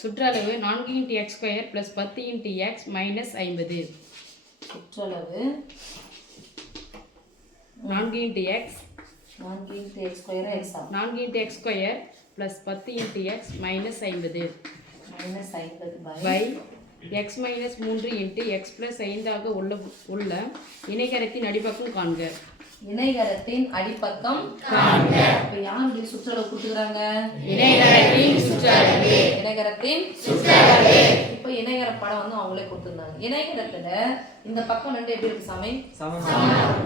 சுற்றளவு 4 × x² + 10 × x - 50. சுற்றளவு 4 × x 4 × x² x 4 × x² + 10 × x - 50 by x - 3 × x + 5 ஆக உள்ள இணைகரத்தின் அடிப்பக்கம் காண்க. இணைகரத்தின் அடிப்பக்கம் காண்க. அப்ப யாருடைய சுற்றளவு கொடுத்துக்கறாங்க? இணைகரத்தின் சுற்றளவு. இணைகரத்தின் சுற்றளவு. இப்போ இணைகர படம் வந்து அவங்களே கொடுத்திருந்தாங்க. இணைகரத்துல இந்த பக்கம் ரெண்டு எப்படி இருக்கு சாமி? சமம்.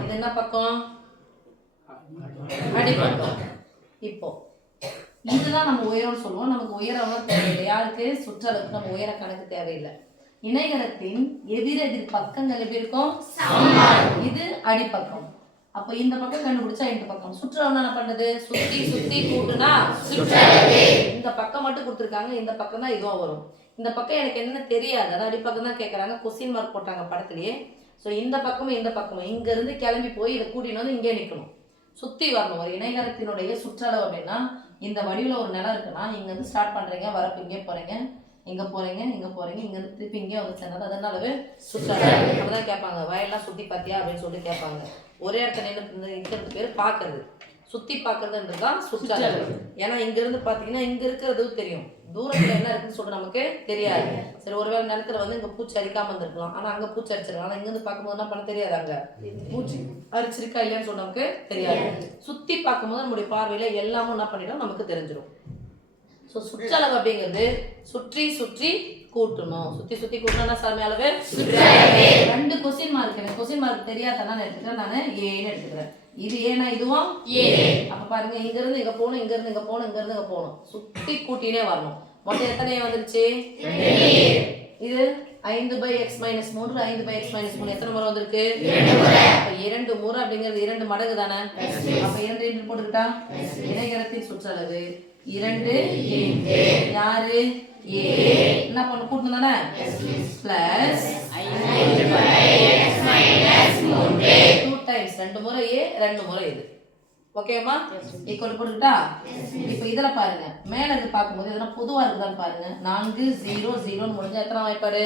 இது என்ன பக்கம்? அடிப்பக்கம். இப்போ இதுதான் நம்ம உயரம்னு சொல்லுவோம். நமக்கு உயரம்லாம் தேவையில்லை. யாருக்கு? சுற்றளவுக்கு நம்ம உயர கணக்கு தேவையில்லை. இணைகரத்தின் எதிரெதிர் பக்கங்கள் எப்படி இருக்கும்? இது அடிப்பக்கம். அப்ப இந்த பக்கம் கண்டுபிடிச்சா இந்த பக்கம். சுற்றளவு என்ன பண்றது? சுத்தி சுத்தி கூட்டுனா சுற்றளவு. இந்த பக்கம் மட்டும் கொடுத்துருக்காங்க. இந்த பக்கம் தான் இதுவும் வரும். இந்த பக்கம் எனக்கு என்ன தெரியாது, அதாவது அடிப்பக்கம் தான் கேட்கறாங்க. கொஸ்டின் மார்க் போட்டாங்க படத்திலேயே. ஸோ இந்த பக்கமும் இந்த பக்கமும் இங்க இருந்து கிளம்பி போய் இதை கூட்டின்னு வந்து இங்கே நிற்கணும், சுத்தி வரணும். ஒரு இணைகரத்தினுடைய சுற்றளவு அப்படின்னா இந்த வடிவில் ஒரு நிலம் இருக்குன்னா இங்க இருந்து ஸ்டார்ட் பண்றீங்க, வரப்பு இங்கே போறீங்க, இங்க போறீங்க, இங்க போறீங்க, இங்க இருந்து திருப்பி இங்கே வந்து சேர்ந்தது அதனாலவே சுற்றளவு. அப்படிதான் கேட்பாங்க. வயல்லாம் சுத்தி பாத்தியா அப்படின்னு சொல்லிட்டு கேட்பாங்க. ஒரே இடத்துல நின்று பேர் பாக்குறது, சுத்தி பாக்குறதுன்றதுதான் சுற்றளவு. ஏன்னா இங்க இருந்து பாத்தீங்கன்னா இங்க இருக்கிறது தெரியும், தூரத்துல என்ன இருக்குன்னு சொல்லிட்டு நமக்கு தெரியாது. சரி, ஒருவேளை நிலத்துல வந்து இங்க பூச்சி அரிக்காம இருந்திருக்கலாம், ஆனா அங்க பூச்சி அரிச்சிருக்கலாம். ஆனா இங்க இருந்து பார்க்கும்போது என்ன பண்ண தெரியாது, அங்க பூச்சி அரிச்சிருக்கா இல்லையான்னு சொல்ல நமக்கு தெரியாது. சுத்தி பார்க்கும்போது நம்முடைய பார்வையில எல்லாமும் என்ன பண்ணிடும் நமக்கு தெரிஞ்சிடும். ஸோ சுற்றளவு அப்படிங்கிறது சுற்றி சுற்றி கூட்டணும். சுத்தி சுத்தி கூட்டணும்னா சாமி அளவு ரெண்டு கொஸ்டின் மார்க். எனக்கு கொஸ்டின் மார்க் தெரியாத நான் எடுத்துக்கிறேன், நான் ஏன்னு எடுத்துக்கிறேன். இது ஏன்னா இதுவும் ஏ. அப்ப பாருங்க, இங்க இருந்து இங்க போகணும், இங்க இருந்து இங்க போகணும், இங்க இருந்து இங்க போகணும், சுத்தி கூட்டினே வரணும். மொத்தம் எத்தனை வந்துருச்சு? இது 5/x - 3 5/x - 3 எத்தனை முறை வந்திருக்கு? 2 முறை. அப்படிங்கிறது 2 மடங்கு தானே. அப்ப 2 என்று போட்டுக்கிட்டா இணைகரத்தின் சுற்றளவு 2 யாரு? ஏ. என்ன பண்ணு கூட்டணும் தானே? பிளஸ் 2 டைம்ஸ் 2 முறை ஏ 2 முறை இது. ஓகேமா? ஈக்குவல் போட்டுக்கிட்டா இப்போ இதுல பாருங்க, மேல இருந்து பார்க்கும்போது இதெல்லாம் பொதுவா இருக்குதான்னு பாருங்க. 4 0 0 முடிஞ்சா எத்தனை வாய்ப்பாடு?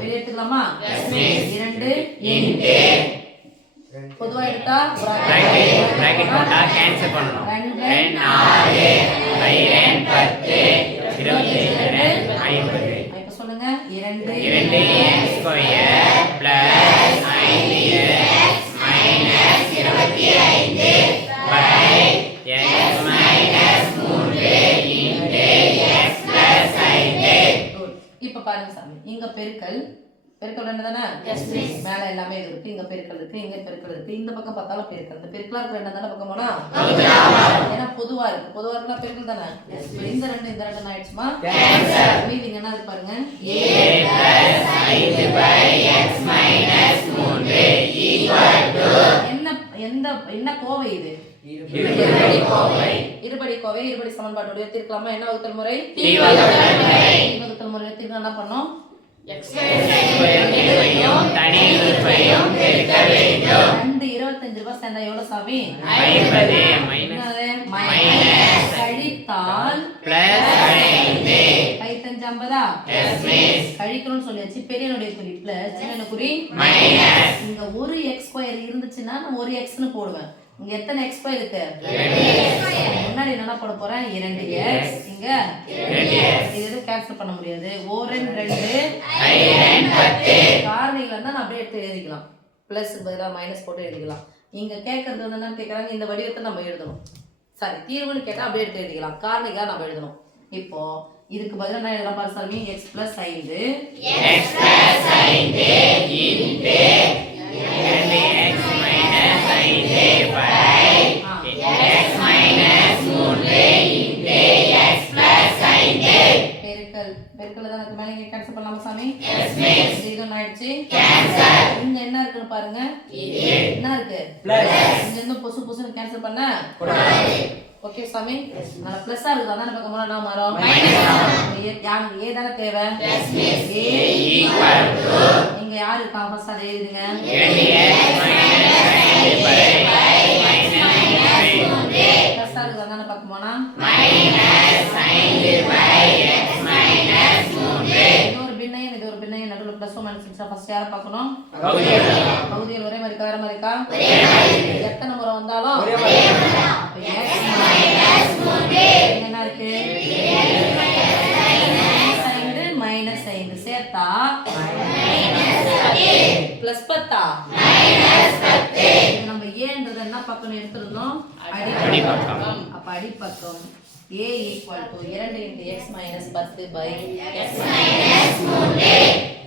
வெளியே எடுத்துக்கலாமா? 2 பொதுவா எடுத்தா பிராக்கெட் போட்டா கேன்சல் பண்ணனும். 2 6 10 22 50. இப்போ சொல்லுங்க 2x² + 5x - 25 இப்ப பாருங்க சாமி, இங்க பெருக்கல் என்னதானே? மேல எல்லாமே இருக்கு. இங்க பெருக்கல் இருக்கு, இங்க பெருக்கல் இருக்கு, இந்த பக்கம் பார்த்தாலும் பெருக்கல். இந்த பெருக்கலா இருக்கிற ரெண்டு தானே பக்கம் போனா, ஏன்னா பொதுவா இருக்கு. பொதுவா இருக்குன்னா பெருக்கல் தானே. இந்த ரெண்டு ஆயிடுச்சுமா? மீதி என்ன இருக்கு பாருங்க. என்ன கோவை இது? இருபடி கோவை. இருபடி சமன்பாட்டோட தீர்க்கலாமா? என்ன வகுத்தல் முறை? வகுத்தல் முறை தீர்க்க என்ன பண்ணோம்? தனி உறுப்பையும் பெருக்க வேண்டும். 25 ரூபாய் சேர்ந்தா எவ்வளவு சாமி? 50 மைனஸ் கழித்தால் பிளஸ் 5 50 கழிக்கணும்னு சொல்லியாச்சு. பெரியனுடைய குறி பிளஸ், சின்ன குறி மைனஸ். இங்க ஒரு x² இருந்துச்சுன்னா நான் ஒரு xன்னு போடுவேன். இங்க எத்தனை x² இருக்கு? முன்னாடி என்ன போட போறேன்? 2x. இங்க 2x. இது கேன்சல் பண்ண முடியாது. 4 2 காரணிகள் இருந்தா நான் அப்படியே எடுத்து எழுதிக்கலாம். பிளஸ் பதிலா மைனஸ் போட்டு எழுதிக்கலாம். இங்க கேட்கறது வந்து என்ன கேட்கறாங்க? இந்த வடிவத்தை நம்ம எழுதணும். சரி, தீர்வுன்னு கேட்டா அப்படியே எடுத்து எழுதிக்கலாம். காரணிகளா நம்ம எழுதணும். இப்போ இதுக்கு பதிலா நான் எழுதலாம் பாரு சாமி. x + 5 பெருக்கல் தான் இருக்கு. மேல இங்க கேன்சல் பண்ணலாமா சாமி? இது என்ன ஆயிடுச்சு? இங்க என்ன இருக்குன்னு பாருங்க. என்ன இருக்கு? இங்க இருந்து புசுன்னு கேன்சல் பண்ண கூடாது. ஓகே சாமி, நல்ல பிளஸ்ஸா இருக்கு. அதான் பக்கம் போனா என்ன மாறும்? ஏ தானே தேவை. இங்க யாரு இருக்கா? ஃபர்ஸ்ட் அதை எழுதுங்க. பிளஸ்ஸா இருக்கு. அதான பக்கம் போனா மனுஷன் ஃபர்ஸ்ட் யாரை பார்க்கணும்? பகுதியில் ஒரே மாதிரி வேற மாதிரி இருக்கா? எத்தனை முறை வந்தாலும் அப்ப என்ன இருக்கு? -5 சேர்த்தா +10 நம்ம ஏன்றது என்ன பக்கம் எடுத்துருந்தோம்? அடிப்பக்கம். அப்ப அடிப்பக்கம் a = 2 × x - 10 / x - 3